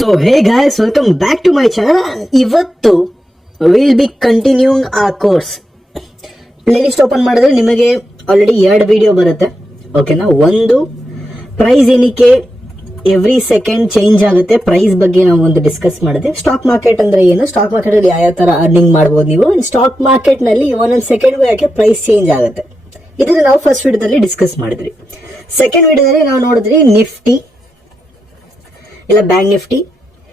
So hey guys, welcome back to my channel. ಇವತ್ತು we'll be continuing our course. Playlist open ಮಾಡಿದ್ರೆ ನಿಮಗೆ already 2 video ಬರುತ್ತೆ. ಓಕೆನಾ? ಒಂದು ಪ್ರೈಸ್ ಏನಕ್ಕೆ ಎವ್ರಿ ಸೆಕೆಂಡ್ ಚೇಂಜ್ ಆಗುತ್ತೆ, ಪ್ರೈಸ್ ಬಗ್ಗೆ ನಾವು ಒಂದು ಡಿಸ್ಕಸ್ ಮಾಡಿದೆ. ಸ್ಟಾಕ್ ಮಾರ್ಕೆಟ್ ಅಂದ್ರೆ ಏನು, ಸ್ಟಾಕ್ ಮಾರ್ಕೆಟ್ ಅಲ್ಲಿ ಯಾವ ತರ ಅರ್ನಿಂಗ್ ಮಾಡಬಹುದು ನೀವು, ಸ್ಟಾಕ್ ಮಾರ್ಕೆಟ್ ನಲ್ಲಿ ಒಂದೊಂದು ಸೆಕೆಂಡ್ಗೂ ಯಾಕೆ ಪ್ರೈಸ್ ಚೇಂಜ್ ಆಗುತ್ತೆ, ಇದನ್ನ ನಾವು ಫಸ್ಟ್ ವಿಡಿಯೋದಲ್ಲಿ ಡಿಸ್ಕಸ್ ಮಾಡಿದ್ರಿ. ಸೆಕೆಂಡ್ ವಿಡಿಯೋದಲ್ಲಿ ನಾವು ನೋಡಿದ್ರಿ ನಿಫ್ಟಿ ಇಲ್ಲ ಬ್ಯಾಂಕ್ ನಿಫ್ಟಿ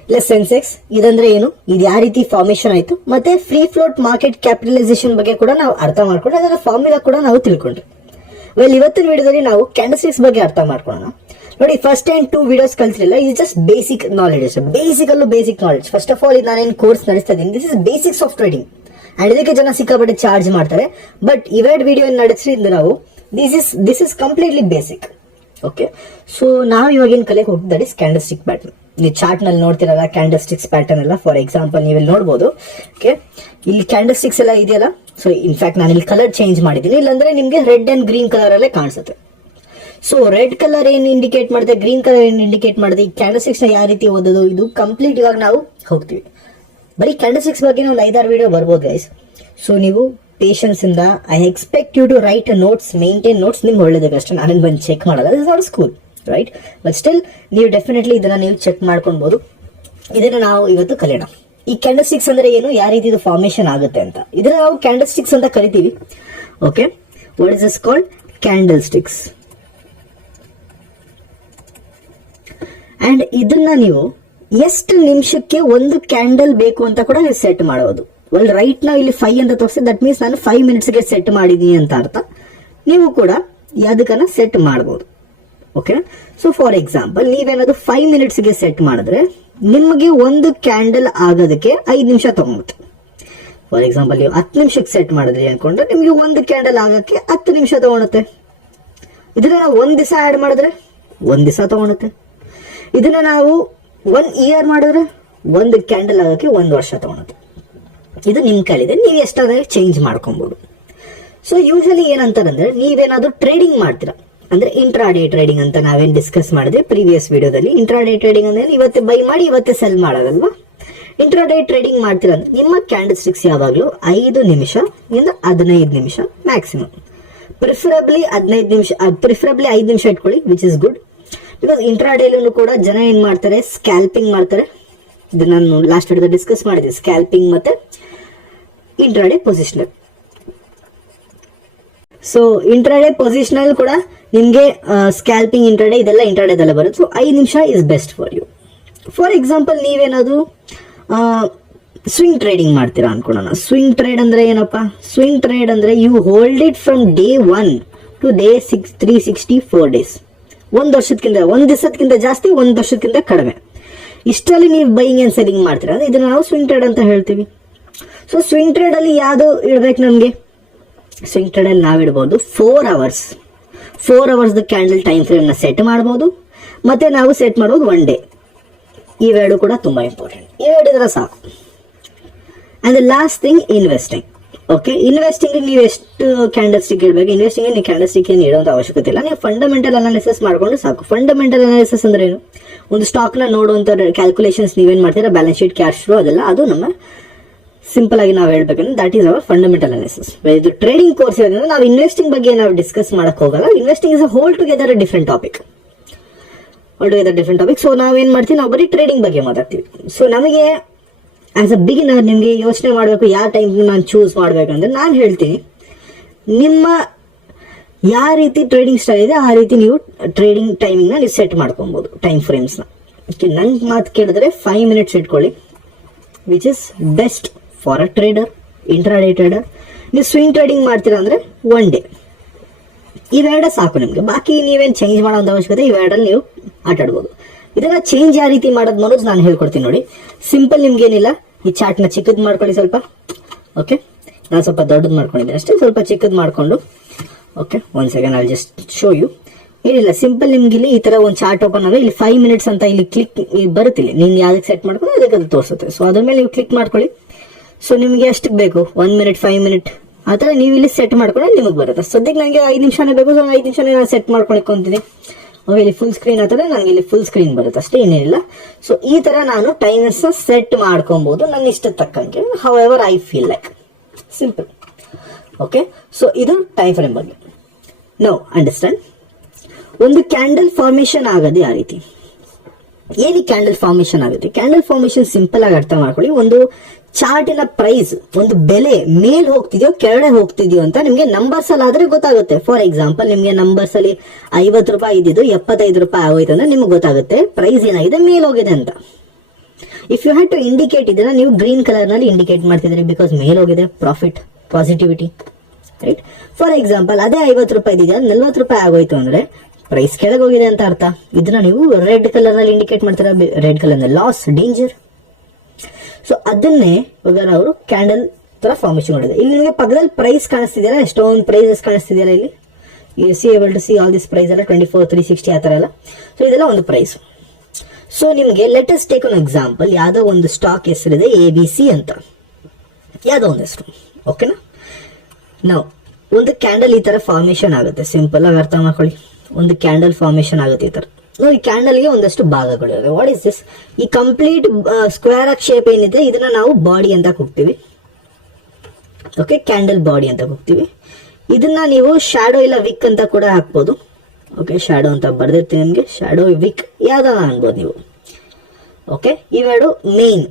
ಇಲ್ಲ ಸೆನ್ಸೆಕ್ಸ್ ಇದಂದ್ರೆ ಏನು, ಇದು ಯಾವ ರೀತಿ ಫಾರ್ಮೇಶನ್ ಆಯ್ತು, ಮತ್ತೆ ಫ್ರೀ ಫ್ಲೋಟ್ ಮಾರ್ಕೆಟ್ ಕ್ಯಾಪಿಟಲೈಸೇಷನ್ ಬಗ್ಗೆ ಕೂಡ ನಾವು ಅರ್ಥ ಮಾಡ್ಕೊಂಡು ಅದರ ಫಾರ್ಮುಲಾ ಕೂಡ ನಾವು ತಿಳ್ಕೊಂಡ್ರಿ. ವೆಲ್, ಇವತ್ತಿನ ವಿಡಿಯೋದಲ್ಲಿ ನಾವು ಕ್ಯಾಂಡಲ್ಸ್ಟಿಕ್ಸ್ ಬಗ್ಗೆ ಅರ್ಥ ಮಾಡ್ಕೊಳ್ಳೋಣ. ನೋಡಿ, ಫಸ್ಟ್ ಅಂಡ್ 2 ವಿಡಿಯೋಸ್ ಕಲ್ತಿರಲಿಲ್ಲ, ಇದು ಜಸ್ಟ್ ಬೇಸಿಕ್ ನಾಲೆಜ್, ಬೇಸಿಕ್ ಅಲ್ಲೂ basic knowledge. First of all, ಇದು ನಾನೇನು ಕೋರ್ಸ್ ನಡೆಸ್ತಾ ಇದ್ದೀನಿ, this is basics of trading. And ಇದಕ್ಕೆ ಜನ ಸಿಕ್ಕಾಪಟ್ಟೆ ಚಾರ್ಜ್ ಮಾಡ್ತಾರೆ, ಬಟ್ ಇವೆರಡು ವಿಡಿಯೋ ನಡೆಸಿದ್ರೆ ನಾವು this is completely basic. Okay, so ನಾವು ಇವಾಗ ಏನ್ ಕಲಿಯಕ್ಕೆ ಹೋಗ್ತೀವಿ, ದಟ್ ಇಸ್ ಕ್ಯಾಂಡಲ್ಸ್ಟಿಕ್ ಪ್ಯಾಟರ್ನ್. ನೀವು ಚಾರ್ಟ್ ನಲ್ಲಿ ನೋಡ್ತಿರಲ್ಲ ಕ್ಯಾಂಡಲ್ಸ್ಟಿಕ್ಸ್ ಪ್ಯಾಟರ್ನ್ ಎಲ್ಲ, ಫಾರ್ ಎಕ್ಸಾಂಪಲ್ ನೀವು ಇಲ್ಲಿ ನೋಡಬಹುದು. ಓಕೆ, ಇಲ್ಲಿ ಕ್ಯಾಂಡಲ್ಸ್ಟಿಕ್ಸ್ ಎಲ್ಲ ಇದೆಯಲ್ಲ, ಸೊ ಇನ್ಫ್ಯಾಕ್ಟ್ ನಾನು ಇಲ್ಲಿ ಕಲರ್ ಚೇಂಜ್ ಮಾಡಿದ್ದೀನಿ, ಇಲ್ಲಾಂದ್ರೆ ನಿಮ್ಗೆ ರೆಡ್ ಅಂಡ್ ಗ್ರೀನ್ ಕಲರ್ ಅಲ್ಲೇ ಕಾಣಿಸುತ್ತೆ. ಸೊ ರೆಡ್ ಕಲರ್ ಏನ್ ಇಂಡಿಕೇಟ್ ಮಾಡುತ್ತೆ, ಗ್ರೀನ್ ಕಲರ್ ಏನ್ ಇಂಡಿಕೇಟ್ ಮಾಡುತ್ತೆ, ಈ ಕ್ಯಾಂಡಲ್ಸ್ಟಿಕ್ಸ್ ನ ಯಾವ ರೀತಿ ಓದೋದು, ಇದು ಕಂಪ್ಲೀಟ್ ಇವಾಗ ನಾವು ಹೋಗ್ತೀವಿ. ಬರೀ ಕ್ಯಾಂಡಲ್ಸ್ಟಿಕ್ಸ್ ಬಗ್ಗೆ ಒಂದು 5-6 ವಿಡಿಯೋ ಬರ್ಬೋದು ಗೈಸ್. ಸೊ ನೀವು ಪೇಷನ್ಸ್ ಇಂದ, I expect you to write notes, maintain notes. ನಿಮ್ಗೆ ಒಳ್ಳೇದಕ್ಕೆ ಅಷ್ಟೇ, ನಾನೇನು ಬಂದು ಚೆಕ್ ಮಾಡಲ್ಲ, this is not school, right? But still ನೀವು ಡೆಫಿನೆಟ್ಲಿ ಇದನ್ನ ನೀವು ಚೆಕ್ ಮಾಡ್ಕೊಬಹುದು. ಇದನ್ನ ನಾವು ಇವತ್ತು ಕಲಿಯೋಣ. ಈ ಕ್ಯಾಂಡಲ್ಸ್ಟಿಕ್ಸ್ ಅಂದ್ರೆ ಏನು, ಯಾವ ರೀತಿ ಇದು ಫಾರ್ಮೇಶನ್ ಆಗುತ್ತೆ ಅಂತ, ಇದನ್ನ ನಾವು ಕ್ಯಾಂಡಲ್ಸ್ಟಿಕ್ಸ್ ಅಂತ ಕರಿತೀವಿ. Okay, what is this called? Candlesticks. And ಇದನ್ನ ನೀವು ಎಷ್ಟು ನಿಮಿಷಕ್ಕೆ ಒಂದು ಕ್ಯಾಂಡಲ್ ಬೇಕು ಅಂತ ಕೂಡ ನೀವು ಸೆಟ್ ಮಾಡೋದು. ವೆಲ್, ರೈಟ್ ನಾವು ಇಲ್ಲಿ 5 ಅಂತ ತೋರಿಸಿ, ದಟ್ ಮೀನ್ಸ್ ನಾನು 5 ಮಿನಿಟ್ಸ್ಗೆ ಸೆಟ್ ಮಾಡಿದೀನಿ ಅಂತ ಅರ್ಥ. ನೀವು ಕೂಡ ಯಾವ್ದಕ್ಕನ್ನ ಸೆಟ್ ಮಾಡಬಹುದು. ಓಕೆ, ಸೊ ಫಾರ್ ಎಕ್ಸಾಂಪಲ್ ನೀವೇನಾದ್ರು 5 ಮಿನಿಟ್ಸ್ಗೆ ಸೆಟ್ ಮಾಡಿದ್ರೆ ನಿಮಗೆ ಒಂದು ಕ್ಯಾಂಡಲ್ ಆಗೋದಕ್ಕೆ 5 ನಿಮಿಷ ತಗೊಂಡುತ್ತೆ. ಫಾರ್ ಎಕ್ಸಾಂಪಲ್ ನೀವು 10 ನಿಮಿಷಕ್ಕೆ ಸೆಟ್ ಮಾಡಿದ್ರಿ ಅನ್ಕೊಂಡ್ರೆ ನಿಮಗೆ ಒಂದು ಕ್ಯಾಂಡಲ್ ಆಗಕ್ಕೆ 10 ನಿಮಿಷ ತಗೊಳುತ್ತೆ. ಇದನ್ನ ನಾವು 1 ದಿವಸ ಆಡ್ ಮಾಡಿದ್ರೆ 1 ದಿವಸ ತಗೊಳುತ್ತೆ. ಇದನ್ನ ನಾವು 1 ಇಯರ್ ಮಾಡಿದ್ರೆ ಒಂದು ಕ್ಯಾಂಡಲ್ ಆಗಕ್ಕೆ 1 ವರ್ಷ ತಗೊಳುತ್ತೆ. ಇದು ನಿಮ್ ಕೈಲಿದೆ, ನೀವು ಎಷ್ಟಾದ್ರೆ ಚೇಂಜ್ ಮಾಡ್ಕೊಬಹುದು. ಸೊ ಯೂಶಲಿ ಏನಂತಾರಂದ್ರೆ, ನೀವೇನಾದ್ರೂ ಟ್ರೇಡಿಂಗ್ ಮಾಡ್ತೀರಾ ಅಂದ್ರೆ ಇಂಟ್ರಾಡೇ ಟ್ರೇಡಿಂಗ್ ಅಂತ ನಾವೇನ್ ಡಿಸ್ಕಸ್ ಮಾಡಿದ್ವಿ ಪ್ರೀವಿಯಸ್ ವಿಡಿಯೋದಲ್ಲಿ. ಇಂಟ್ರಾಡೇ ಟ್ರೇಡಿಂಗ್ ಅಂದ್ರೆ ಇವತ್ತೇ ಬೈ ಮಾಡಿ ಇವತ್ತೇ ಸೆಲ್ ಮಾಡೋದಲ್ವಾ. ಇಂಟ್ರಾಡೇ ಟ್ರೇಡಿಂಗ್ ಮಾಡ್ತೀರಾ ಅಂದ್ರೆ ನಿಮ್ಮ ಕ್ಯಾಂಡಲ್ಸ್ಟಿಕ್ಸ್ ಯಾವಾಗ್ಲೂ 5 ನಿಮಿಷ ಇಂದ 15 ನಿಮಿಷ ಮ್ಯಾಕ್ಸಿಮಮ್, ಪ್ರಿಫರಬ್ಲಿ 15 ನಿಮಿಷ, ಪ್ರಿಫರಬ್ಲಿ 5 ನಿಮಿಷ ಇಟ್ಕೊಳ್ಳಿ, ವಿಚ್ ಇಸ್ ಗುಡ್. ಬಿಕಾಸ್ ಇಂಟ್ರಾಡೇಲೂ ಕೂಡ ಜನ ಏನ್ ಮಾಡ್ತಾರೆ, ಸ್ಕ್ಯಾಲ್ಪಿಂಗ್ ಮಾಡ್ತಾರೆ. ಇದು ನಾನು ಲಾಸ್ಟ್ ವಿಡಿಯೋದಲ್ಲಿ ಡಿಸ್ಕಸ್ ಮಾಡಿದ್ದೆ, ಸ್ಕ್ಯಾಲ್ಪಿಂಗ್ ಮತ್ತೆ intraday positional. So intraday positional ಕೂಡ ನಿಮ್ಗೆ ಸ್ಕ್ಯಾಲ್ಪಿಂಗ್, ಇಂಟ್ರಾಡೇ ಇದೆಲ್ಲ ಇಂಟ್ರಾಡೇದಲ್ಲ ಬರುತ್ತೆ. ಸೊ 5 ನಿಮಿಷ is best for you. For example ನೀವೇನಾದ್ರು ಸ್ವಿಂಗ್ ಟ್ರೇಡಿಂಗ್ ಮಾಡ್ತೀರಾ ಅನ್ಕೊಳ್ಳೋಣ. ಸ್ವಿಂಗ್ ಟ್ರೇಡ್ ಅಂದ್ರೆ ಏನಪ್ಪಾ? ಸ್ವಿಂಗ್ ಟ್ರೇಡ್ ಅಂದ್ರೆ you hold it from day 1 to day 364 days. 1 ವರ್ಷಕ್ಕಿಂತ, 1 ದಿವಸಕ್ಕಿಂತ ಜಾಸ್ತಿ, 1 ವರ್ಷಕ್ಕಿಂತ ಕಡಿಮೆ, ಇಷ್ಟರಲ್ಲಿ ನೀವು ಬೈಯಿಂಗ್ ಅಂಡ್ ಸೆಲ್ಲಿಂಗ್ ಮಾಡ್ತೀರಾ ಅಂದ್ರೆ ಇದನ್ನ ನಾವು ಸ್ವಿಂಗ್ ಟ್ರೇಡ್ ಅಂತ ಹೇಳ್ತೀವಿ. ಸೊ ಸ್ವಿಂಗ್ ಟ್ರೇಡ್ ಅಲ್ಲಿ ಯಾವ್ದು ಇಡ್ಬೇಕು ನಮ್ಗೆ? ಸ್ವಿಂಗ್ ಟ್ರೇಡ್ ಅಲ್ಲಿ ನಾವು ಇಡಬಹುದು 4 ಅವರ್ಸ್ ಕ್ಯಾಂಡಲ್ ಟೈಮ್ ಫ್ರೇಮ್ ನ ಸೆಟ್ ಮಾಡಬಹುದು, ಮತ್ತೆ ನಾವು ಸೆಟ್ ಮಾಡೋದು 1 ಡೇ. ಇವೆರಡು ಕೂಡ ತುಂಬಾ ಇಂಪಾರ್ಟೆಂಟ್, ಇವೆರಡು ಇದ್ರೆ ಸಾಕು. And last thing, investing. Okay, investing ನೀವು ಎಷ್ಟು ಕ್ಯಾಂಡಲ್ಸ್ಟಿಕ್ ಇಡಬೇಕು, ಇನ್ವೆಸ್ಟಿಂಗ್ ನೀವು ಕ್ಯಾಂಡಲ್ಸ್ಟಿಕ್ ಏನು ಇಡುವಂತ ಅವಶ್ಯಕತೆ ಇಲ್ಲ, ನೀವು ಫಂಡಮೆಂಟಲ್ ಅನಾಲಿಸಿಸ್ ಮಾಡ್ಕೊಂಡು ಸಾಕು. ಫಂಡಮೆಂಟಲ್ ಅನಾಲಿಸಿಸ್ ಅಂದ್ರೆ ಏನು? ಒಂದು ಸ್ಟಾಕ್ ನ ನೋಡುವಂತ ಕ್ಯಾಲ್ಕುಲೇಷನ್ಸ್ ನೀವೇನ್ ಮಾಡ್ತೀರಾ, ಬ್ಯಾಲೆನ್ಸ್ ಶೀಟ್, ಕ್ಯಾಶ್ ಫ್ಲೋ, ಅದೆಲ್ಲ ಅದು ನಮ್ಮ ಸಿಂಪಲ್ ಆಗಿ ನಾವು ಹೇಳ್ಬೇಕಂದ್ರೆ that is our fundamental analysis. ಇದು ಟ್ರೇಡಿಂಗ್ ಕೋರ್ಸ್ ಇರೋದ್ರಿಂದ ನಾವು ಇನ್ವೆಸ್ಟಿಂಗ್ ಬಗ್ಗೆ ನಾವು ಡಿಸ್ಕಸ್ ಮಾಡಕ್ ಹೋಗಲ್ಲ. Investing is hole together different topic. So ನಾವೇನ್ ಮಾಡ್ತೀವಿ, ನಾವು ಬರೀ ಟ್ರೇಡಿಂಗ್ ಬಗ್ಗೆ ಮಾತಾಡ್ತೀವಿ. ಸೊ ನಮಗೆ ಆಸ್ ಅ ಬಿಗಿನರ್ ನಿಮ್ಗೆ ಯೋಚನೆ ಮಾಡಬೇಕು ಯಾವ ಟೈಮ್ ನಾನು ಚೂಸ್ ಮಾಡ್ಬೇಕಂದ್ರೆ, ನಾನು ಹೇಳ್ತೀನಿ ನಿಮ್ಮ ಯಾವ ರೀತಿ ಟ್ರೇಡಿಂಗ್ ಸ್ಟೈಲ್ ಇದೆ ಆ ರೀತಿ ನೀವು ಟ್ರೇಡಿಂಗ್ ಟೈಮಿಂಗ್ ನ ನೀವು ಸೆಟ್ ಮಾಡ್ಕೊಬಹುದು, ಟೈಮ್ ಫ್ರೇಮ್ಸ್ ನ. ನನ್ ಮಾತು ಕೇಳಿದ್ರೆ 5 ಮಿನಿಟ್ಸ್ ಇಟ್ಕೊಳ್ಳಿ, which is best for a trader, intraday trader. ನೀವು ಸ್ವಿಂಗ್ ಟ್ರೇಡಿಂಗ್ ಮಾಡ್ತೀರಾ ಅಂದ್ರೆ 1 ಡೇ. ಇವೆರಡ ಸಾಕು ನಿಮ್ಗೆ, ಬಾಕಿ ನೀವೇನ್ ಚೇಂಜ್ ಮಾಡೋ ಅವಶ್ಯಕತೆ, ಇವೆರಡಲ್ಲಿ ನೀವು ಆಟ ಆಡ್ಬೋದು. ಇದನ್ನ ಚೇಂಜ್ ಯಾವ ರೀತಿ ಮಾಡೋದು ಅನ್ನೋದು ನಾನು ಹೇಳ್ಕೊಡ್ತೀನಿ ನೋಡಿ. ಸಿಂಪಲ್, ನಿಮ್ಗೇನಿಲ್ಲ, ಈ ಚಾರ್ಟ್ ನ ಚಿಕ್ಕದ್ ಮಾಡ್ಕೊಳ್ಳಿ ಸ್ವಲ್ಪ. ಓಕೆ, ನಾನು ಸ್ವಲ್ಪ ದೊಡ್ಡದು ಮಾಡ್ಕೊಂಡಿದ್ದೀನಿ ಅಷ್ಟೇ, ಸ್ವಲ್ಪ ಚಿಕ್ಕದ್ ಮಾಡ್ಕೊಂಡು. Okay, 1 second, I just show you. ಏನಿಲ್ಲ, ಸಿಂಪಲ್ ನಿಮ್ಗೆ ಇಲ್ಲಿ ಈ ತರ ಒಂದು ಚಾರ್ಟ್ ಓಪನ್ ಆದ್ರೆ ಇಲ್ಲಿ 5 ಮಿನಿಟ್ಸ್ ಅಂತ ಇಲ್ಲಿ ಕ್ಲಿಕ್ ಬರುತ್ತಿಲ್ಲ, ನೀನ್ ಯಾವ್ದಕ್ಕೆ ಸೆಟ್ ಮಾಡ್ಕೊಂಡು ಅದಕ್ಕೆ ಅದು ತೋರಿಸುತ್ತೆ. ಸೊ ಅದ್ರ ಮೇಲೆ ನೀವು ಕ್ಲಿಕ್ ಮಾಡ್ಕೊಳ್ಳಿ. ಸೊ ನಿಮ್ಗೆ ಎಷ್ಟಕ್ಕೆ ಬೇಕು, 1 ಮಿನಿಟ್, 5 ಮಿನಿಟ್ ಆ ತರ ನೀವು ಇಲ್ಲಿ ಸೆಟ್ ಮಾಡ್ಕೊಂಡ್ರೆ ನಿಮಗೆ ಬರುತ್ತೆ. ಸದ್ಯಕ್ಕೆ ನನಗೆ 5 ನಿಮಿಷನೇ ಬೇಕು, ಸೊ 5 ನಿಮಿಷನೇ ನಾನು ಸೆಟ್ ಮಾಡ್ಕೊಳ್ಕೊಂತೀನಿ. ಇಲ್ಲಿ ಫುಲ್ ಸ್ಕ್ರೀನ್ ಆಗ್ತದೆ, ನನಗೆ ಇಲ್ಲಿ ಫುಲ್ ಸ್ಕ್ರೀನ್ ಬರುತ್ತೆ ಅಷ್ಟೇ, ಏನೇನಿಲ್ಲ. ಸೊ ಈ ತರ ನಾನು ಟೈಮರ್ಸ್ ಸೆಟ್ ಮಾಡ್ಕೊಬಹುದು ನನ್ನ ಇಷ್ಟ ತಕ್ಕಂಗೆ, however I feel like. Simple. Okay, so ಇದು ಟೈಮ್ ಫ್ರೇಮ್ ಬಗ್ಗೆ. No understand. ಒಂದು ಕ್ಯಾಂಡಲ್ ಫಾರ್ಮೇಶನ್ ಆಗೋದೇ ಆ ರೀತಿ. ಏನಿ ಕ್ಯಾಂಡಲ್ ಫಾರ್ಮೇಶನ್ ಆಗುತ್ತೆ? ಕ್ಯಾಂಡಲ್ ಫಾರ್ಮೇಶನ್ ಸಿಂಪಲ್ ಆಗಿ ಅರ್ಥ ಮಾಡ್ಕೊಳ್ಳಿ. ಒಂದು ಚಾರ್ಟಿನ ಪ್ರೈಸ್, ಒಂದು ಬೆಲೆ ಮೇಲ್ ಹೋಗ್ತಿದ್ಯೋ ಕೆಳಗಡೆ ಹೋಗ್ತಿದ್ಯೋ ಅಂತ ನಿಮ್ಗೆ ನಂಬರ್ಸ್ ಅಲ್ಲಿ ಆದ್ರೆ ಗೊತ್ತಾಗುತ್ತೆ. ಫಾರ್ ಎಕ್ಸಾಂಪಲ್, ನಿಮ್ಗೆ ನಂಬರ್ಸ್ ಅಲ್ಲಿ 50 ರೂಪಾಯಿ ಇದ್ದಿದ್ದು 75 ರೂಪಾಯಿ ಆಗೋಯ್ತು ಅಂದ್ರೆ ನಿಮ್ಗೆ ಗೊತ್ತಾಗುತ್ತೆ ಪ್ರೈಸ್ ಏನಾಗಿದೆ, ಮೇಲ್ ಹೋಗಿದೆ ಅಂತ. If you had to indicate ಇದನ್ನ ನೀವು ಗ್ರೀನ್ ಕಲರ್ ನಲ್ಲಿ ಇಂಡಿಕೇಟ್ ಮಾಡ್ತಿದ್ರಿ, ಬಿಕಾಸ್ ಮೇಲ್ ಹೋಗಿದೆ, profit, positivity, right. For example, ಅದೇ 50 ರೂಪಾಯಿ ಇದೆಯಾ 40 ರೂಪಾಯಿ ಆಗೋಯ್ತು ಅಂದ್ರೆ ಪ್ರೈಸ್ ಕೆಳಗೆ ಹೋಗಿದೆ ಅಂತ ಅರ್ಥ. ಇದನ್ನ ನೀವು ರೆಡ್ ಕಲರ್ ನಲ್ಲಿ ಇಂಡಿಕೇಟ್ ಮಾಡ್ತೀರಾ, ರೆಡ್ ಕಲರ್ ನಲ್ಲಿ ಲಾಸ್, ಡೇಂಜರ್. ಸೊ ಅದನ್ನೇ ಇವಾಗ ಅವರು ಕ್ಯಾಂಡಲ್ ತರ ಫಾರ್ಮೇಶನ್ ಮಾಡಿದೆ. ಇಲ್ಲಿ ನಿಮಗೆ ಪಕ್ಕದಲ್ಲಿ ಪ್ರೈಸ್ ಕಾಣಿಸ್ತಿದೆಯಲ್ಲ, ಎಷ್ಟೊಂದು ಪ್ರೈಸಸ್ ಕಾಣಿಸ್ತಿದೆಯಲ್ಲ ಇಲ್ಲಿ, see able to see all this price ಎಲ್ಲ 24, 360 ಆ ತರ ಎಲ್ಲ. ಸೊ ಇದೆಲ್ಲ ಒಂದು ಪ್ರೈಸ್. ಸೊ ನಿಮ್ಗೆ ಲೆಟಸ್ ಟೇಕ್ ಒನ್ ಎಕ್ಸಾಂಪಲ್, ಯಾವ್ದೋ ಒಂದು ಸ್ಟಾಕ್ ಹೆಸರಿದೆ ABC ಅಂತ, ಯಾವ್ದೋ ಒಂದು ಹೆಸರು, ಓಕೆನಾ. ನಾವು ಒಂದು ಕ್ಯಾಂಡಲ್ ಈ ತರ ಫಾರ್ಮೇಶನ್ ಆಗುತ್ತೆ, ಸಿಂಪಲ್ ಆಗಿ ಅರ್ಥ ಮಾಡ್ಕೊಳ್ಳಿ. ಒಂದು ಕ್ಯಾಂಡಲ್ ಫಾರ್ಮೇಶನ್ ಆಗುತ್ತೆ ಈ ತರ. ನೋಡಿ, ಕ್ಯಾಂಡಲ್ಗೆ ಒಂದಷ್ಟು ಭಾಗಗಳು ಇವೆ. What is this? ಈ ಕಂಪ್ಲೀಟ್ ಸ್ಕ್ವೇರ್ ಆಗಿ ಶೇಪ್ ಏನಿದೆ ಇದನ್ನ ನಾವು ಬಾಡಿ ಅಂತ ಕೂಗ್ತೀವಿ. ಓಕೆ, ಕ್ಯಾಂಡಲ್ ಬಾಡಿ ಅಂತ ಕೂಗ್ತೀವಿ. ಇದನ್ನ ನೀವು ಶ್ಯಾಡೋ ಇಲ್ಲ ವಿಕ್ ಅಂತ ಕೂಡ ಹಾಕ್ಬೋದು. ಓಕೆ, ಶ್ಯಾಡೋ ಅಂತ ಬರ್ದಿರ್ತೀನಿ ನಿಮ್ಗೆ, ಶ್ಯಾಡೋ ವಿಕ್ ಯಾವ್ದಾನ ಅನ್ಬೋದು ನೀವು. ಓಕೆ, ಇವೆರಡು ಮೇನ್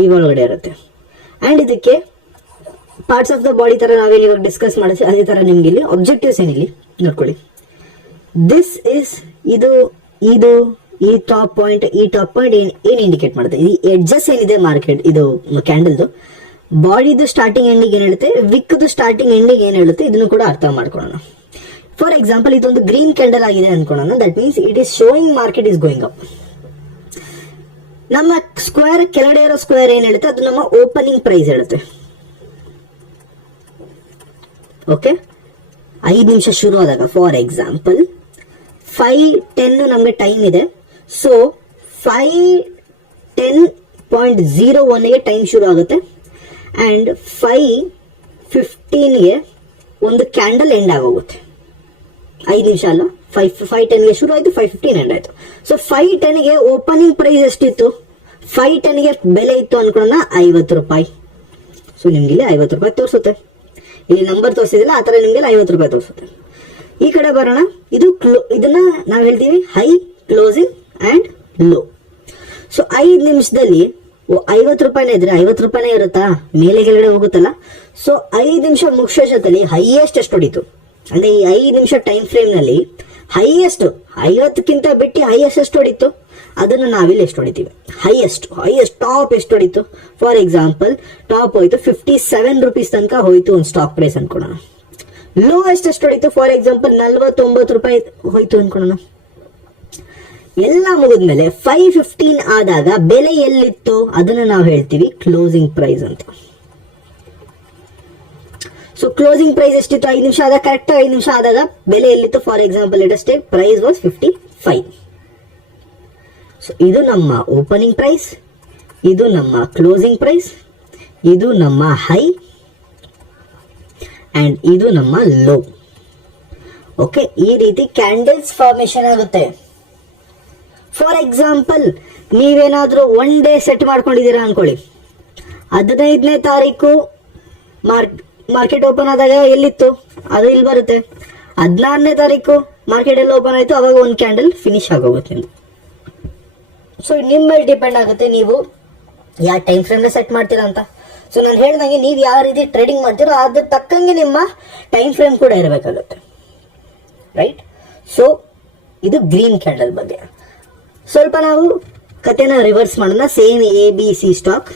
ಈ ಒಳಗಡೆ ಇರುತ್ತೆ. ಅಂಡ್ ಇದಕ್ಕೆ ಪಾರ್ಟ್ಸ್ ಆಫ್ ದ ಬಾಡಿ ತರ ನಾವಿಲ್ಲಿ ಇವಾಗ ಡಿಸ್ಕಸ್ ಮಾಡಿಸಿ, ಅದೇ ತರ ನಿಮ್ಗೆ ಇಲ್ಲಿ ಆಬ್ಜೆಕ್ಟಿವ್ಸ್ ಏನಿಲ್ಲಿ ನೋಡ್ಕೊಳ್ಳಿ. ದಿಸ್ ಇಸ್ ಇದು ಈ ಟಾಪ್ ಪಾಯಿಂಟ್ ಏನ್ ಇಂಡಿಕೇಟ್ ಮಾಡುತ್ತೆ, ಈ ಎಡ್ಜಸ್ ಏನಿದೆ ಮಾರ್ಕೆಟ್ ಇದು ಕ್ಯಾಂಡಲ್ದು ಬಾಡಿದು ಸ್ಟಾರ್ಟಿಂಗ್ ಎಂಡಿಗೆ ಏನ್ ಹೇಳುತ್ತೆ, ವಿಕ್ದು ಸ್ಟಾರ್ಟಿಂಗ್ ಎಂಡಿಗೆ ಏನ್ ಹೇಳುತ್ತೆ, ಇದನ್ನು ಕೂಡ ಅರ್ಥ ಮಾಡ್ಕೊಳ್ಳೋಣ. ಫಾರ್ ಎಕ್ಸಾಂಪಲ್, ಇದೊಂದು ಗ್ರೀನ್ ಕ್ಯಾಂಡಲ್ ಆಗಿದೆ ಅನ್ಕೊಳ್ಳೋಣ. That means it is showing market is going up. ನಮ್ಮ ಸ್ಕ್ವೇರ್ ಕೆಳಗಡೆ ಇರೋ ಸ್ಕ್ವೇರ್ ಏನ್ ಹೇಳುತ್ತೆ, ಅದು ನಮ್ಮ ಓಪನಿಂಗ್ ಪ್ರೈಸ್ ಹೇಳುತ್ತೆ. ಓಕೆ, 5 ನಿಮಿಷ ಶುರು ಆದಾಗ, ಫಾರ್ ಎಕ್ಸಾಂಪಲ್ 5:10 ನಮ್ಗೆ ಟೈಮ್ ಇದೆ. ಸೊ 5:10.01 ಗೆ ಟೈಮ್ ಶುರು ಆಗುತ್ತೆ. ಅಂಡ್ 5:15 ಗೆ ಒಂದು ಕ್ಯಾಂಡಲ್ ಎಂಡ್ ಆಗೋಗುತ್ತೆ. 5 ನಿಮಿಷ ಅಲ್ಲ, 5:10 ಗೆ ಶುರು ಆಯ್ತು, 5:15 ಎಂಡ್ ಆಯ್ತು. ಸೊ 5:10 ಗೆ ಓಪನಿಂಗ್ ಪ್ರೈಸ್ ಎಷ್ಟಿತ್ತು, 5:10 ಗೆ ಬೆಲೆ ಇತ್ತು ಅನ್ಕೊಳ್ಳೋಣ 50 ರೂಪಾಯಿ. ಸೊ ನಿಮ್ಗೆ ಇಲ್ಲಿ 50 ರೂಪಾಯಿ ತೋರಿಸುತ್ತೆ. ಇಲ್ಲಿ ನಂಬರ್ ತೋರಿಸಿದಿಲ್ಲ, ಆ ತರ ನಿಮ್ಗೆ 50 ರೂಪಾಯಿ ತೋರಿಸುತ್ತೆ. ಈ ಕಡೆ ಬರೋಣ. ಇದನ್ನ ನಾವು ಹೇಳ್ತೀವಿ high, closing and low. So 5 ನಿಮಿಷದಲ್ಲಿ 50 ರೂಪಾಯಿನೇ ಇದ್ರೆ 50 ರೂಪಾಯಿನೇ ಇರುತ್ತಾ, ಮೇಲೆ ಕೆಳಗಡೆ ಹೋಗುತ್ತಲ್ಲ. ಸೊ 5 ನಿಮಿಷ ಮುಗಿಸೋ ಜೊತೆಲಿ ಹೈಯೆಸ್ಟ್ ಎಷ್ಟು ಹೊಡಿತು ಅಂದ್ರೆ ಈ 5 ನಿಮಿಷ ಟೈಮ್ ಫ್ರೇಮ್ ನಲ್ಲಿ ಹೈಯೆಸ್ಟ್ 50ಕ್ಕಿಂತ ಬಿಟ್ಟು ಹೈಯೆಸ್ಟ್ ಎಷ್ಟು ಹೊಡಿತು, ಅದನ್ನ ನಾವಿಲ್ಲಿ ಎಷ್ಟು ಹೊಡಿತೀವಿ, ಹೈಯೆಸ್ಟ್ ಟಾಪ್ ಎಷ್ಟು ಹೊಡಿತು. ಫಾರ್ ಎಕ್ಸಾಂಪಲ್, ಟಾಪ್ ಹೋಯ್ತು 57 ರೂಪೀಸ್ ತನಕ ಹೋಯ್ತು ಒಂದು ಸ್ಟಾಕ್ ಪ್ರೈಸ್ ಅನ್ಕೊಳ್ಳೋಣ. ಲೋಯೆಸ್ಟ್ ಎಷ್ಟು ಹೊಡಿತು, ಫಾರ್ ಎಕ್ಸಾಂಪಲ್ 49 ರೂಪಾಯಿ ಹೋಯ್ತು ಅನ್ಕೊಳ್ಳೋಣ. ಎಲ್ಲ ಮುಗಿದ್ಮೇಲೆ 5:15 ಆದಾಗ ಬೆಲೆ ಎಲ್ಲಿತ್ತು ಅದನ್ನ ನಾವು ಹೇಳ್ತೀವಿ ಕ್ಲೋಸಿಂಗ್ ಪ್ರೈಸ್ ಅಂತ. ಸೊ ಕ್ಲೋಸಿಂಗ್ ಪ್ರೈಸ್ ಎಷ್ಟಿತ್ತು, 5 ನಿಮಿಷ ಆದಾಗ, ಕರೆಕ್ಟ್ 5 ನಿಮಿಷ ಆದಾಗ ಬೆಲೆ ಎಲ್ಲಿತ್ತು. For example, let us take price was 55. So ಇದು ನಮ್ಮ ಓಪನಿಂಗ್ ಪ್ರೈಸ್, ಇದು ನಮ್ಮ ಕ್ಲೋಸಿಂಗ್ ಪ್ರೈಸ್, ಇದು ನಮ್ಮ ಹೈ ಅಂಡ್ ಇದು ನಮ್ಮ ಲೋ. ಓಕೆ, ಈ ರೀತಿ ಕ್ಯಾಂಡಲ್ಸ್ ಫಾರ್ಮೇಶನ್ ಆಗುತ್ತೆ. ಫಾರ್ ಎಕ್ಸಾಂಪಲ್, ನೀವೇನಾದ್ರೂ 1 ಡೇ ಸೆಟ್ ಮಾಡ್ಕೊಂಡಿದ್ದೀರಾ ಅನ್ಕೊಳ್ಳಿ. 15ನೇ ತಾರೀಕು ಮಾರ್ಕೆಟ್ ಓಪನ್ ಆದಾಗ ಎಲ್ಲಿತ್ತು ಅದು ಇಲ್ಲಿ ಬರುತ್ತೆ. 16ನೇ ತಾರೀಕು ಮಾರ್ಕೆಟ್ ಎಲ್ಲ ಓಪನ್ ಆಯ್ತು, ಅವಾಗ ಒಂದು ಕ್ಯಾಂಡಲ್ ಫಿನಿಶ್ ಆಗೋಗುತ್ತೆ. ಸೊ ನಿಮ್ಮ ಮೇಲೆ ಡಿಪೆಂಡ್ ಆಗುತ್ತೆ ನೀವು ಯಾವ ಟೈಮ್ ಫ್ರೇಮ್ ನ ಸೆಟ್ ಮಾಡ್ತೀರಾ ಅಂತ. ಸೊ ನಾನು ಹೇಳ್ದಂಗೆ ನೀವು ಯಾವ ರೀತಿ ಟ್ರೇಡಿಂಗ್ ಮಾಡ್ತೀರೋ ಅದ್ರ ತಕ್ಕಂಗೆ ನಿಮ್ಮ ಟೈಮ್ ಫ್ರೇಮ್ ಕೂಡ ಇರಬೇಕಾಗುತ್ತೆ, ರೈಟ್. ಸೊ ಇದು ಗ್ರೀನ್ ಕ್ಯಾಂಡಲ್ ಬಗ್ಗೆ. ಸ್ವಲ್ಪ ನಾವು ಕತೆನ ರಿವರ್ಸ್ ಮಾಡೋಣ. Same ABC stock.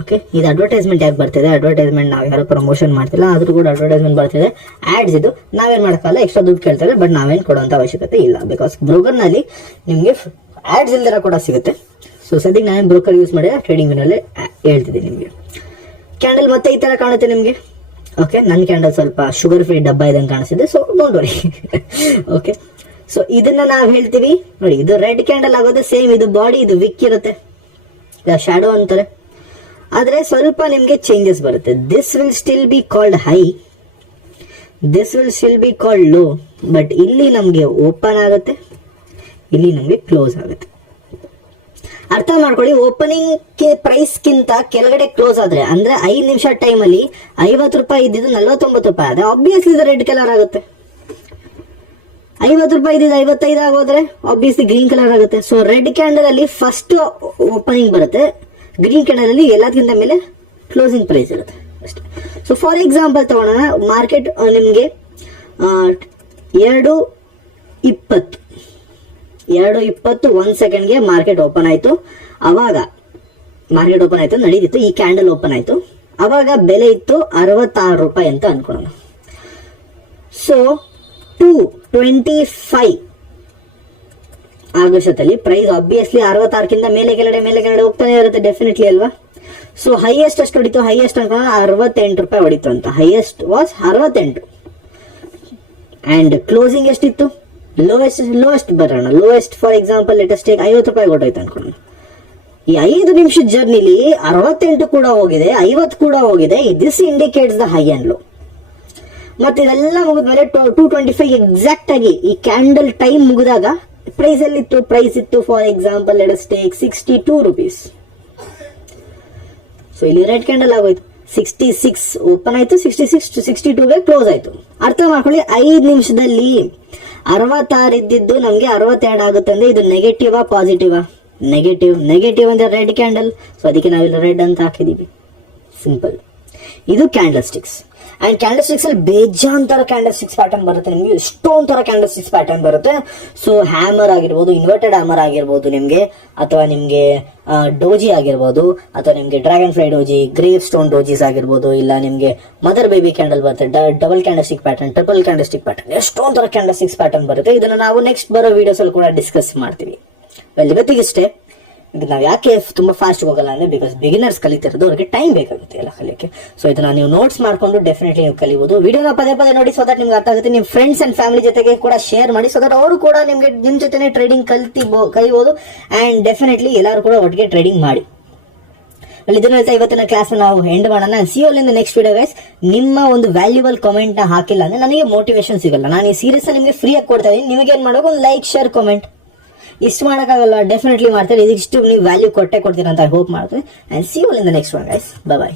ಓಕೆ, ಇದು ಅಡ್ವರ್ಟೈಸ್ಮೆಂಟ್ ಯಾಕೆ ಬರ್ತಿದೆ, ಅಡ್ವರ್ಟೈಸ್ಮೆಂಟ್ ನಾವು ಯಾರು ಪ್ರಮೋಷನ್ ಮಾಡ್ತಿಲ್ಲ, ಆದ್ರೂ ಕೂಡ ಅಡ್ವರ್ಟೈಸ್ಮೆಂಟ್ ಬರ್ತಿದೆ. ಆಡ್ಸ್ ಇದು ನಾವೇನ್ ಮಾಡೋಕ್ಕಲ್ಲ, ಎಕ್ಸ್ಟ್ರಾ ದುಡ್ಡು ಕೇಳ್ತಾರೆ, ಬಟ್ ನಾವೇನ್ ಕೊಡುವಂತ ಅವಶ್ಯಕತೆ ಇಲ್ಲ. ಬಿಕಾಸ್ ಬ್ರೋಕರ್ ನಲ್ಲಿ ನಿಮ್ಗೆ ಆಡ್ಸ್ ಇಲ್ದಿರ ಕೂಡ ಸಿಗುತ್ತೆ. ಸೊ ಸದ್ಯಕ್ಕೆ ನಾವೇನು ಬ್ರೋಕರ್ ಯೂಸ್ ಮಾಡಿ ಟ್ರೇಡಿಂಗ್ ವಿನಲ್ಲಿ ಹೇಳ್ತಿದ್ದೀನಿ ನಿಮಗೆ. ಕ್ಯಾಂಡಲ್ ಮತ್ತೆ ಈ ತರ ಕಾಣುತ್ತೆ ನಿಮಗೆ. ಓಕೆ, ನನ್ನ ಕ್ಯಾಂಡಲ್ ಸ್ವಲ್ಪ ಶುಗರ್ ಫ್ರೀ ಡಬ್ಬ ಇದಂಗೆ ಕಾಣಿಸ್ತಿದೆ. So don't worry. Okay, so ಇದನ್ನ ನಾವು ಹೇಳ್ತೀವಿ ನೋಡಿ, ಇದು ರೆಡ್ ಕ್ಯಾಂಡಲ್ ಆಗೋದು ಸೇಮ್, ಇದು ಬಾಡಿ, ಇದು ವಿಕ್ ಇರುತ್ತೆ, ಶ್ಯಾಡೋ ಅಂತಾರೆ. ಆದ್ರೆ ಸ್ವಲ್ಪ ನಿಮ್ಗೆ ಚೇಂಜಸ್ ಬರುತ್ತೆ. This will still be called high, this will still be called low. But ಇಲ್ಲಿ ನಮ್ಗೆ ಓಪನ್ ಆಗುತ್ತೆ, ಇಲ್ಲಿ ನಮಗೆ ಕ್ಲೋಸ್ ಆಗುತ್ತೆ. ಅರ್ಥ ಮಾಡ್ಕೊಳ್ಳಿ, ಓಪನಿಂಗ್ ಪ್ರೈಸ್ಗಿಂತ ಕೆಳಗಡೆ ಕ್ಲೋಸ್ ಆದ್ರೆ ಅಂದ್ರೆ 5 ನಿಮಿಷ ಟೈಮಲ್ಲಿ 50 ರೂಪಾಯಿ ಇದ್ದಿದ್ದು 49 ರೂಪಾಯಿ ಆದ್ರೆ ಆಬ್ವಿಯಸ್ಲಿ ಇದು ರೆಡ್ ಕಲರ್ ಆಗುತ್ತೆ. 50 ರೂಪಾಯಿ ಇದ್ದಿದ್ದು 55 ಆಗೋದ್ರೆ ಆಬ್ವಿಯಸ್ಲಿ ಗ್ರೀನ್ ಕಲರ್ ಆಗುತ್ತೆ. ಸೊ ರೆಡ್ ಕ್ಯಾಂಡಲ್ ಅಲ್ಲಿ ಫಸ್ಟ್ ಓಪನಿಂಗ್ ಬರುತ್ತೆ, ಗ್ರೀನ್ ಕ್ಯಾಂಡಲ್ ಅಲ್ಲಿ ಎಲ್ಲದಕ್ಕಿಂತ ಮೇಲೆ ಕ್ಲೋಸಿಂಗ್ ಪ್ರೈಸ್ ಇರುತ್ತೆ ಅಷ್ಟೇ. ಸೊ ಫಾರ್ ಎಕ್ಸಾಂಪಲ್ ತಗೊಳ್ಳೋಣ, ಮಾರ್ಕೆಟ್ ನಿಮಗೆ 2:20 1 ಸೆಕೆಂಡ್ಗೆ ಮಾರ್ಕೆಟ್ ಓಪನ್ ಆಯ್ತು. ಅವಾಗ ಮಾರ್ಕೆಟ್ ಓಪನ್ ಆಯ್ತು, ನಡೀತಿತ್ತು, ಈ ಕ್ಯಾಂಡಲ್ ಓಪನ್ ಆಯ್ತು. ಅವಾಗ ಬೆಲೆ ಇತ್ತು 66 ರೂಪಾಯಿ ಅಂತ ಅನ್ಕೊಳ್ಳೋಣ. ಸೊ 2:25 ಆಗಷ್ಟಲ್ಲಿ ಪ್ರೈಸ್ ಆಬ್ವಿಯಸ್ಲಿ 66ಕ್ಕಿಂತ ಮೇಲೆ ಕೆಳಗಡೆ ಹೋಗ್ತಾನೆ ಇರುತ್ತೆ ಡೆಫಿನೆಟ್ಲಿ ಅಲ್ವಾ. ಸೊ ಹೈಯೆಸ್ಟ್ ಅಷ್ಟು ಹೊಡಿತು, ಹೈಯೆಸ್ಟ್ ಅನ್ಕೊಳ್ಳೋಣ 68 ರೂಪಾಯಿ ಹೊಡಿತು ಅಂತ. ಹೈಯೆಸ್ಟ್ ವಾಸ್ 68 ಅಂಡ್ ಕ್ಲೋಸಿಂಗ್ ಎಷ್ಟಿತ್ತು, ಲೋಯೆಸ್ಟ್ ಬರೋಣ. Lowest for example let's take 50 ರೂಪಾಯಿ ಕೊಟ್ಟೋಯ್ತು ಅನ್ಕೊಳ್ಳೋಣ. ಈ 5 ನಿಮಿಷದ ಜರ್ನಿಲಿ 68 ಕೂಡ ಹೋಗಿದೆ, 50 ಕೂಡ ಹೋಗಿದೆ. This indicates the high and low. ಮತ್ತೆ ಇದೆಲ್ಲ ಮುಗಿದ್ಮೇಲೆ 2:25 ಎಕ್ಸಾಕ್ಟ್ ಆಗಿ ಈ ಕ್ಯಾಂಡಲ್ ಟೈಮ್ ಮುಗಿದಾಗ ಪ್ರೈಸ್ ಇತ್ತು for example let's take 62 rupees. So ಇಲ್ಲಿ ರೆಡ್ ಕ್ಯಾಂಡಲ್ ಆಗೋಯ್ತು, 66 ಓಪನ್ ಆಯ್ತು, 66 to 62ಗೆ ಕ್ಲೋಸ್ ಆಯ್ತು. ಅರ್ಥ ಮಾಡ್ಕೊಳ್ಳಿ, 5 ನಿಮಿಷದಲ್ಲಿ 66 ಇದ್ದಿದ್ದು ನಮಗೆ 62 ಆಗುತ್ತೆ ಅಂದ್ರೆ ಇದು ನೆಗೆಟಿವಾ ಪಾಸಿಟಿವಾ? ನೆಗೆಟಿವ್ ಅಂದ್ರೆ ರೆಡ್ ಕ್ಯಾಂಡಲ್. ಸೊ ಅದಕ್ಕೆ ನಾವಿಲ್ಲಿ ರೆಡ್ ಅಂತ ಹಾಕಿದೀವಿ. ಸಿಂಪಲ್. ಇದು candle sticks. And candle sticks ಅಲ್ಲಿ ಬೇಜಾನ್ ತರ ಕ್ಯಾಂಡಲ್ ಸ್ಟಿಕ್ಸ್ ಪ್ಯಾಟರ್ನ್ ಬರುತ್ತೆ ನಿಮ್ಗೆ, ಎಷ್ಟೊಂದ್ ತರ ಕ್ಯಾಂಡಲ್ ಸ್ಟಿಕ್ಸ್ ಪ್ಯಾಟರ್ನ್ ಬರುತ್ತೆ. ಸೊ ಹ್ಯಾಮರ್ ಆಗಿರ್ಬೋದು, ಇನ್ವರ್ಟೆಡ್ ಹ್ಯಾಮರ್ ಆಗಿರ್ಬೋದು ನಿಮ್ಗೆ, ಅಥವಾ ನಿಮ್ಗೆ ಡೋಜಿ ಆಗಿರ್ಬೋದು, ಅಥವಾ ನಿಮ್ಗೆ dragonfly doji, gravestone dojis ಆಗಿರ್ಬೋದು, ಇಲ್ಲ ನಿಮ್ಗೆ ಮದರ್ ಬೇಬಿ ಕ್ಯಾಂಡಲ್ ಬರುತ್ತೆ, double candle stick pattern, triple candle stick pattern, ಎಷ್ಟೊಂದ್ ತರ ಕ್ಯಾಂಡಲ್ ಸ್ಟಿಕ್ಸ್ ಪ್ಯಾಟರ್ನ್ ಬರುತ್ತೆ. ಇದನ್ನ ನಾವು ನೆಕ್ಸ್ಟ್ ಬರೋ ವಿಡಿಯೋಸ್ ಅಲ್ಲಿ ಕೂಡ ಡಿಸ್ಕಸ್ ಮಾಡ್ತೀವಿ. ಇವತ್ತಿಗಿಷ್ಟೇ. ಇದು ನಾವು ಯಾಕೆ ತುಂಬಾ ಫಾಸ್ಟ್ ಹೋಗಲ್ಲ ಅಂದ್ರೆ ಬಿಕಾಸ್ ಬಿಗಿನರ್ಸ್ ಕಲಿತಿರೋದು, ಅವ್ರಿಗೆ ಟೈಮ್ ಬೇಕಾಗುತ್ತೆ ಎಲ್ಲ ಕಲಿಯಕ್ಕೆ. ಸೊ ಇದನ್ನ ನೀವು ನೋಟ್ಸ್ ಮಾಡ್ಕೊಂಡು ಡೆಫಿನೆಟ್ಲಿ ನೀವು ಕಲಿಬಹುದು. ವಿಡಿಯೋನ ಪದೇ ನೋಡಿ, ಸೊ ದಟ್ ನಿಮ್ಗೆ ಅರ್ಥ ಆಗುತ್ತೆ. ನಿಮ್ಮ ಫ್ರೆಂಡ್ಸ್ ಅಂಡ್ ಫ್ಯಾಮಿಲಿ ಜೊತೆಗೆ ಕೂಡ ಶೇರ್ ಮಾಡಿ, ಸೊ ದಟ್ ಅವರು ಕೂಡ ನಿಮ್ ಜೊತೆ ಟ್ರೇಡಿಂಗ್ ಕಲಿಬಹುದು. ಅಂಡ್ ಡೆಫಿನೆಟ್ಲಿ ಎಲ್ಲರೂ ಕೂಡ ಒಟ್ಟಿಗೆ ಟ್ರೇಡಿಂಗ್ ಮಾಡಿ. ಇದನ್ನ ಹೇಳ್ತಾ ಇವತ್ತಿನ ಕ್ಲಾಸ್ ನಾವು ಎಂಡ್ ಮಾಡೋಣ. See you in the next video guys. ನಿಮ್ಮ ಒಂದು ವ್ಯಾಲ್ಯೂಬಲ್ ಕಾಮೆಂಟ್ ನ ಹಾಕಿಲ್ಲ ಅಂದ್ರೆ ನನಗೆ ಮೋಟಿವೇಶನ್ ಸಿಗಲ್ಲ. ನಾನು ಈ ಸೀರೀಸ್ ನಿಮಗೆ ಫ್ರೀ ಆಗಿ ಕೊಡ್ತಾ ಇದೀನಿ. ನಿಮಗೆ ಏನ್ ಮಾಡಬೇಕು, ಒಂದು ಲೈಕ್, ಶೇರ್, ಕಾಮೆಂಟ್. ಇಷ್ಟು ಮಾಡೋಕ್ಕಾಗಲ್ಲ, ಡೆಫಿನೆಟ್ಲಿ ಮಾಡ್ತಾರೆ. ಇದಿಷ್ಟು ನೀವು ವ್ಯಾಲ್ಯೂ ಕೊಡ್ತೀರಾ ಅಂತ ಹೋಪ್ ಮಾಡ್ತೀನಿ. And see you in the next one guys. By.